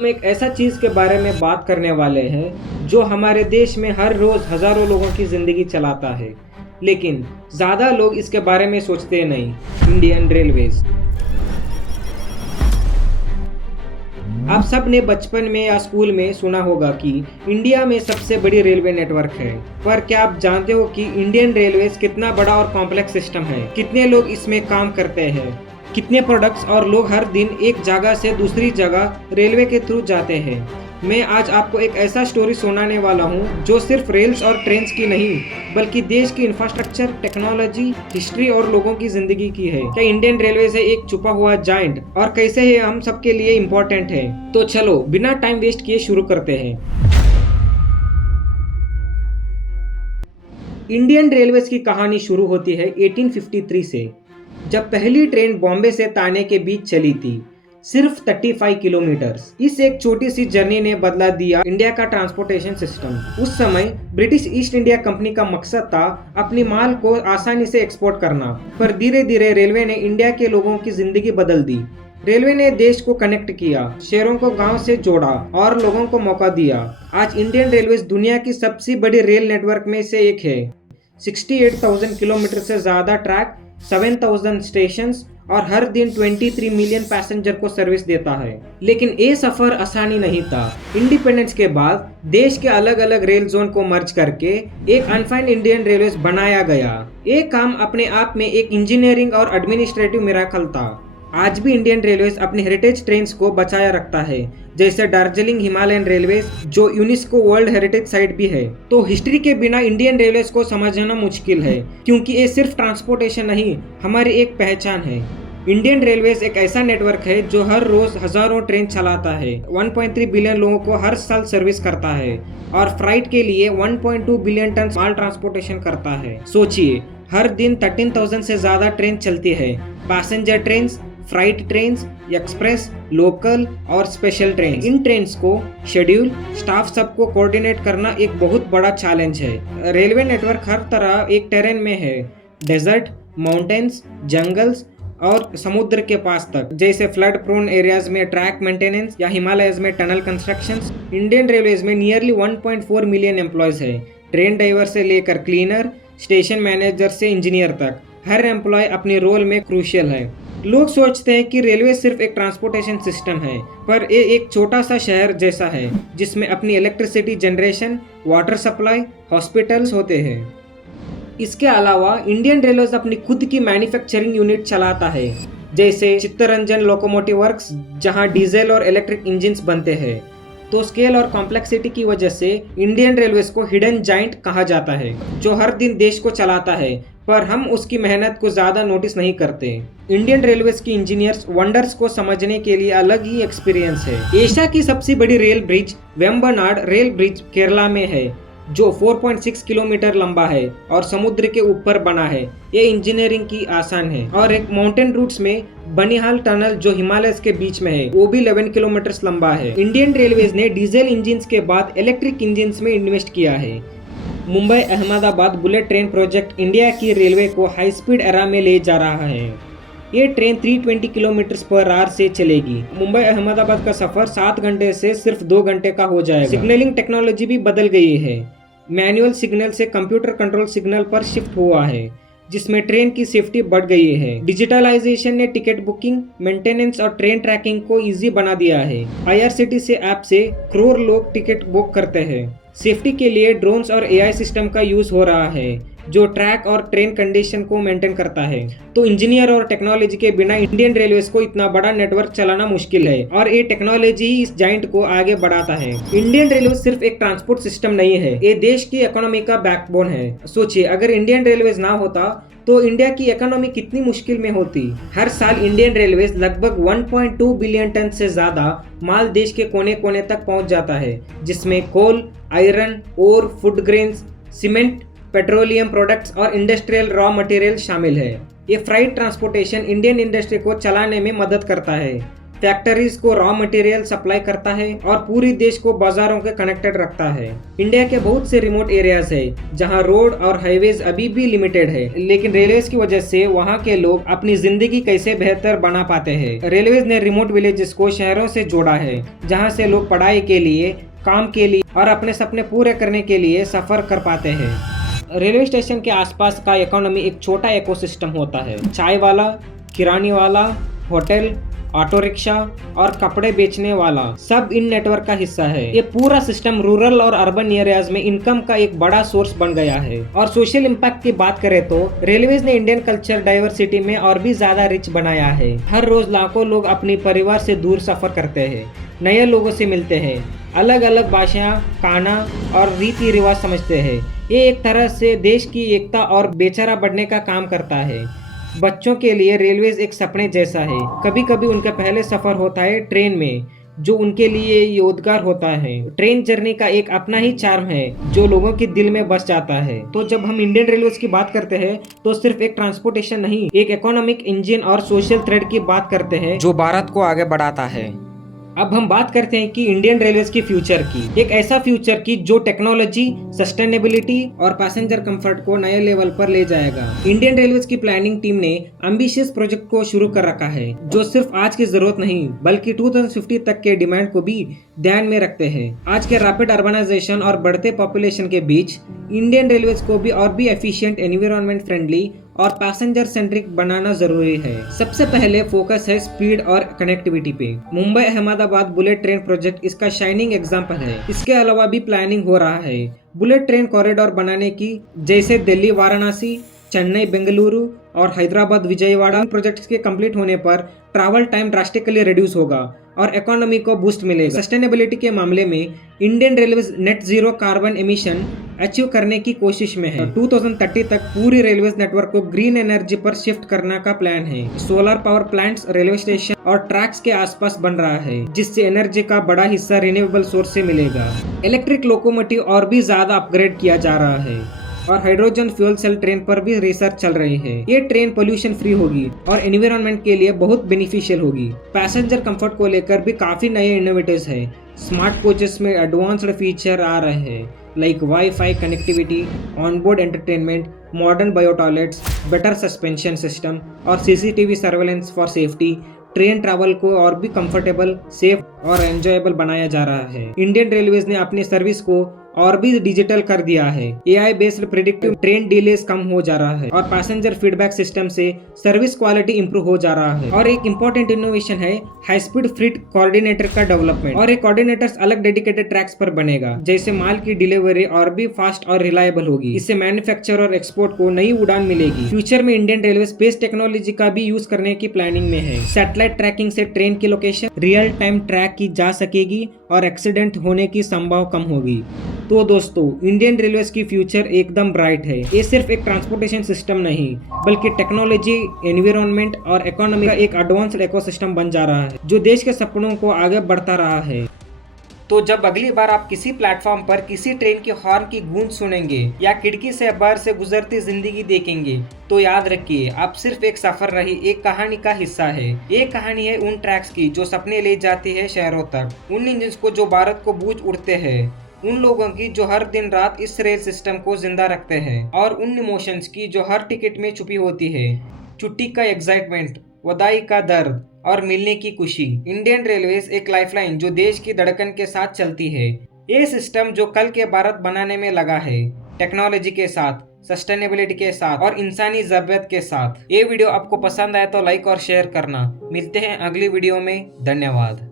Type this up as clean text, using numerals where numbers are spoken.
हम एक ऐसा चीज़ के बारे में बात करने वाले हैं जो हमारे देश में हर रोज़ हज़ारों लोगों की ज़िंदगी चलाता है, लेकिन ज़्यादा लोग इसके बारे में सोचते नहीं। Indian Railways. आप सब ने बचपन में या स्कूल में सुना होगा कि इंडिया में सबसे बड़ी रेलवे नेटवर्क है, पर क्या आप जानते हो कि इंडियन रेलवेज़ कितना बड़ा और कॉम्प्लेक्स सिस्टम है? कितने लोग इसमें काम करते हैं, कितने प्रोडक्ट्स और लोग हर दिन एक जगह से दूसरी जगह रेलवे के थ्रू जाते हैं। मैं आज आपको एक ऐसा स्टोरी सुनाने वाला हूँ जो सिर्फ रेल्स और ट्रेन्स की नहीं बल्कि देश की इंफ्रास्ट्रक्चर, टेक्नोलॉजी, हिस्ट्री और लोगों की जिंदगी की है। क्या इंडियन रेलवेज है एक छुपा हुआ जायंट और कैसे है हम सबके लिए इम्पोर्टेंट है? तो चलो बिना टाइम वेस्ट किए शुरू करते हैं। इंडियन रेलवेज की कहानी शुरू होती है 1853 से, जब पहली ट्रेन बॉम्बे से ताने के बीच चली थी, सिर्फ 35 किलोमीटर्स। इस एक छोटी सी जर्नी ने बदला दिया इंडिया का ट्रांसपोर्टेशन सिस्टम। उस समय ब्रिटिश ईस्ट इंडिया कंपनी का मकसद था अपनी माल को आसानी से एक्सपोर्ट करना, पर धीरे धीरे रेलवे ने इंडिया के लोगों की जिंदगी बदल दी। रेलवे ने देश को कनेक्ट किया, शहरों को गांव से जोड़ा और लोगों को मौका दिया। आज इंडियन रेलवेज दुनिया की सबसे बड़ी रेल नेटवर्क में से एक है। 68,000 किलोमीटर से ज्यादा ट्रैक, 7,000 स्टेशंस और हर दिन 23 मिलियन पैसेंजर को सर्विस देता है। लेकिन ये सफर आसानी नहीं था। इंडिपेंडेंस के बाद देश के अलग अलग रेल जोन को मर्ज करके एक अनफाइंड इंडियन रेलवेज बनाया गया। ये काम अपने आप में एक इंजीनियरिंग और एडमिनिस्ट्रेटिव मिरेकल था। आज भी इंडियन रेलवेज अपनी हेरिटेज ट्रेन्स को बचाया रखता है, जैसे दार्जिलिंग हिमालयन रेलवेज जो यूनेस्को वर्ल्ड हेरिटेज साइट भी है। तो हिस्ट्री के बिना इंडियन रेलवेज को समझना मुश्किल है, क्योंकि ये सिर्फ ट्रांसपोर्टेशन नहीं, हमारी एक पहचान है। इंडियन रेलवेज एक ऐसा नेटवर्क है जो हर रोज हजारों ट्रेन चलाता है, 1.3 बिलियन लोगों को हर साल सर्विस करता है और फ्राइट के लिए 1.2 बिलियन टन माल ट्रांसपोर्टेशन करता है। सोचिए, हर दिन 13,000 से ज्यादा ट्रेन चलती है। Passenger train, freight train, express, local और स्पेशल ट्रेन। इन ट्रेन्स को शेड्यूल, स्टाफ सबको कोऑर्डिनेट करना एक बहुत बड़ा चैलेंज है। रेलवे नेटवर्क हर तरह एक टेरेन में है, डेजर्ट, माउंटेन्स, जंगल्स और समुद्र के पास तक, जैसे फ्लड प्रोन एरियाज में ट्रैक मेंटेनेंस या हिमालयस में टनल कंस्ट्रक्शंस। इंडियन रेलवेज में नियरली 1.4 मिलियन एम्प्लॉयज है। ट्रेन ड्राइवर से लेकर क्लीनर, स्टेशन मैनेजर से इंजीनियर तक, हर एम्प्लॉय अपने रोल में क्रूशियल है। लोग सोचते हैं कि रेलवे सिर्फ एक ट्रांसपोर्टेशन सिस्टम है, पर ये एक छोटा सा शहर जैसा है जिसमें अपनी electricity generation, water supply, hospitals होते हैं। इसके अलावा इंडियन रेलवेज अपनी खुद की मैन्युफैक्चरिंग यूनिट चलाता है, जैसे चित्तरंजन लोकोमोटिव वर्क्स, जहां डीजल और इलेक्ट्रिक इंजिन्स बनते हैं। तो स्केल और कॉम्प्लेक्सिटी की वजह से इंडियन रेलवेज को हिडन जाइंट कहा जाता है, जो हर दिन देश को चलाता है, पर हम उसकी मेहनत को ज्यादा नोटिस नहीं करते। इंडियन रेलवेज की इंजीनियर्स वंडर्स को समझने के लिए अलग ही एक्सपीरियंस है। एशिया की सबसे बड़ी rail bridge Vembanad rail bridge Kerala में है, जो 4.6 किलोमीटर लंबा है और समुद्र के ऊपर बना है। ये इंजीनियरिंग की आसान है। और एक माउंटेन रूट्स में बनिहाल टनल जो हिमालय के बीच में है, वो भी 11 किलोमीटर लंबा है। इंडियन रेलवेज ने डीजल इंजिन के बाद इलेक्ट्रिक इंजिन में इन्वेस्ट किया है। Mumbai Ahmedabad bullet train project India की रेलवे को हाई स्पीड एरा में ले जा रहा है। ये ट्रेन 320 किलोमीटर पर आवर से चलेगी। मुंबई अहमदाबाद का सफर 7 घंटे से सिर्फ 2 घंटे का हो जाएगा। सिग्नलिंग टेक्नोलॉजी भी बदल गई है। मैनुअल सिग्नल से कंप्यूटर कंट्रोल सिग्नल पर शिफ्ट हुआ है, जिसमें ट्रेन की सेफ्टी बढ़ गई है। डिजिटलाइजेशन ने टिकट बुकिंग, मेंटेनेंस और ट्रेन ट्रैकिंग को इजी बना दिया है। IRCTC ऐप से करोड़ लोग टिकट बुक करते हैं। सेफ्टी के लिए ड्रोन्स और AI सिस्टम का यूज हो रहा है, जो ट्रैक और ट्रेन कंडीशन को मेंटेन करता है। तो इंजीनियर और टेक्नोलॉजी के बिना इंडियन रेलवेज को इतना बड़ा नेटवर्क चलाना मुश्किल है, और ये टेक्नोलॉजी ही इस जाइंट को आगे बढ़ाता है। इंडियन रेलवे सिर्फ एक ट्रांसपोर्ट सिस्टम नहीं है, ये देश की इकोनॉमी का बैकबोन है। सोचिए, अगर इंडियन रेलवेज ना होता तो इंडिया की इकोनॉमी कितनी मुश्किल में होती। हर साल इंडियन रेलवेज लगभग 1.2 बिलियन टन से ज्यादा माल देश के कोने कोने तक पहुंच जाता है, जिसमें coal, iron ore, food grains, cement, petroleum products और इंडस्ट्रियल रॉ मटेरियल शामिल है। ये फ्राइट ट्रांसपोर्टेशन इंडियन इंडस्ट्री को चलाने में मदद करता है। फैक्ट्रीज को रॉ मटेरियल सप्लाई करता है और पूरी देश को बाजारों के कनेक्टेड रखता है। इंडिया के बहुत से रिमोट एरियाज है जहां रोड और हाईवेज अभी भी लिमिटेड है, लेकिन रेलवेज की वजह से वहां के लोग अपनी जिंदगी कैसे बेहतर बना पाते हैं। रेलवेज ने रिमोट विलेजेस को शहरों से जोड़ा है जहां से लोग पढ़ाई के लिए, काम के लिए और अपने सपने पूरे करने के लिए सफर कर पाते हैं। रेलवे स्टेशन के आसपास का इकोनॉमी एक छोटा इकोसिस्टम होता है। चाय वाला, किरानी वाला, होटल, ऑटो रिक्शा और कपड़े बेचने वाला सब इन नेटवर्क का हिस्सा है। ये पूरा सिस्टम रूरल और अर्बन एरियाज में इनकम का एक बड़ा सोर्स बन गया है। और सोशल इम्पैक्ट की बात करें तो रेलवेज ने इंडियन कल्चर डाइवर्सिटी में और भी ज्यादा रिच बनाया है। हर रोज लाखों लोग अपने परिवार से दूर सफर करते हैं, नए लोगों से मिलते हैं, अलग अलग भाषा, खाना और रीति रिवाज समझते हैं। ये एक तरह से देश की एकता और बेचारा बढ़ने का काम करता है। बच्चों के लिए रेलवेज एक सपने जैसा है। कभी कभी उनका पहले सफर होता है ट्रेन में, जो उनके लिए यादगार होता है। ट्रेन जर्नी का एक अपना ही चार्म है जो लोगों के दिल में बस जाता है। तो जब हम इंडियन रेलवेज की बात करते हैं तो सिर्फ एक ट्रांसपोर्टेशन नहीं, एक इकोनॉमिक इंजन और सोशल थ्रेड की बात करते हैं जो भारत को आगे बढ़ाता है। अब हम बात करते हैं कि इंडियन रेलवेज की फ्यूचर की, एक ऐसा फ्यूचर की जो टेक्नोलॉजी, सस्टेनेबिलिटी और पैसेंजर कंफर्ट को नए लेवल पर ले जाएगा। इंडियन रेलवेज की प्लानिंग टीम ने एम्बिशियस प्रोजेक्ट को शुरू कर रखा है जो सिर्फ आज की जरूरत नहीं बल्कि 2050 तक के डिमांड को भी ध्यान में रखते हैं। आज के रैपिड अर्बनाइजेशन और बढ़ते पॉपुलेशन के बीच इंडियन रेलवेज को भी और भी एफिशिएंट, एनवायरनमेंट फ्रेंडली और पैसेंजर सेंट्रिक बनाना जरूरी है। सबसे पहले फोकस है स्पीड और कनेक्टिविटी पे। Mumbai Ahmedabad bullet train project इसका शाइनिंग एग्जांपल है। इसके अलावा भी प्लानिंग हो रहा है बुलेट ट्रेन कॉरिडोर बनाने की, जैसे दिल्ली वाराणसी, चेन्नई बेंगलुरु और हैदराबाद विजयवाड़ा। प्रोजेक्ट्स के कंप्लीट होने पर ट्रैवल टाइम ड्रास्टिकली रिड्यूस होगा और इकोनॉमी को बूस्ट मिलेगा। सस्टेनेबिलिटी के मामले में Indian railways net zero carbon emission achieve करने की कोशिश में है। 2030 तक पूरी रेलवेज नेटवर्क को ग्रीन एनर्जी पर शिफ्ट करने का प्लान है। Solar power plants railway station और ट्रैक्स के आसपास बन रहा है, जिससे एनर्जी का बड़ा हिस्सा रिन्यूएबल सोर्स से मिलेगा। इलेक्ट्रिक लोकोमोटिव और भी ज्यादा अपग्रेड किया जा रहा है और हाइड्रोजन फ्यूल सेल ट्रेन पर भी रिसर्च चल रही है। ये ट्रेन पोल्यूशन फ्री होगी और एनवायरनमेंट के लिए बहुत बेनिफिशियल होगी। पैसेंजर कंफर्ट को लेकर भी काफी नए इनोवेटिव्स है। स्मार्ट कोचेस में एडवांस्ड फीचर आ रहे हैं like WiFi connectivity, onboard entertainment, modern bio toilets, better suspension system और CCTV surveillance for safety. Train travel को और भी कंफर्टेबल, सेफ और एंजॉयबल बनाया जा रहा है। इंडियन रेलवेज ने अपनी सर्विस को और भी डिजिटल कर दिया है। AI based predictive train delays कम हो जा रहा है और पैसेंजर फीडबैक सिस्टम से सर्विस क्वालिटी इंप्रूव हो जा रहा है। और एक इम्पोर्टेंट इनोवेशन है हाई स्पीड फ्रीट कोऑर्डिनेटर का डेवलपमेंट। और एक कोऑर्डिनेटर्स अलग डेडिकेटेड ट्रैक्स पर बनेगा, जैसे माल की डिलीवरी और भी फास्ट और रिलायबल होगी। इससे मैन्युफैक्चर और एक्सपोर्ट को नई उड़ान मिलेगी। फ्यूचर में इंडियन रेलवे स्पेस टेक्नोलॉजी का भी यूज करने की प्लानिंग में है। सैटेलाइट ट्रैकिंग से ट्रेन की लोकेशन रियल टाइम ट्रैक की जा सकेगी और एक्सीडेंट होने की संभावना कम होगी। तो दोस्तों, इंडियन रेलवेज की फ्यूचर एकदम ब्राइट है। ये सिर्फ एक ट्रांसपोर्टेशन सिस्टम नहीं बल्कि टेक्नोलॉजी, एनवायरनमेंट और इकोनॉमी का एक एडवांस्ड इकोसिस्टम बन जा रहा है जो देश के सपनों को आगे बढ़ता रहा है। तो जब अगली बार आप किसी प्लेटफॉर्म पर किसी ट्रेन के हॉर्न की गूंज सुनेंगे या खिड़की से बाहर से गुजरती जिंदगी देखेंगे तो याद रखिए, आप सिर्फ एक सफर रही एक कहानी का हिस्सा है। ये कहानी है उन ट्रैक्स की जो सपने ले जाती है शहरों तक, उन इंजन को जो भारत को बूझ उड़ते हैं, उन लोगों की जो हर दिन रात इस रेल सिस्टम को जिंदा रखते हैं, और उन इमोशंस की जो हर टिकट में छुपी होती है। छुट्टी का एक्साइटमेंट, वदाई का दर्द और मिलने की खुशी। इंडियन रेलवेज एक लाइफलाइन जो देश की धड़कन के साथ चलती है। ये सिस्टम जो कल के भारत बनाने में लगा है, टेक्नोलॉजी के साथ, सस्टेनेबिलिटी के साथ और इंसानी ज़रूरत के साथ। ये वीडियो आपको पसंद आए तो लाइक और शेयर करना। मिलते हैं अगली वीडियो में। धन्यवाद।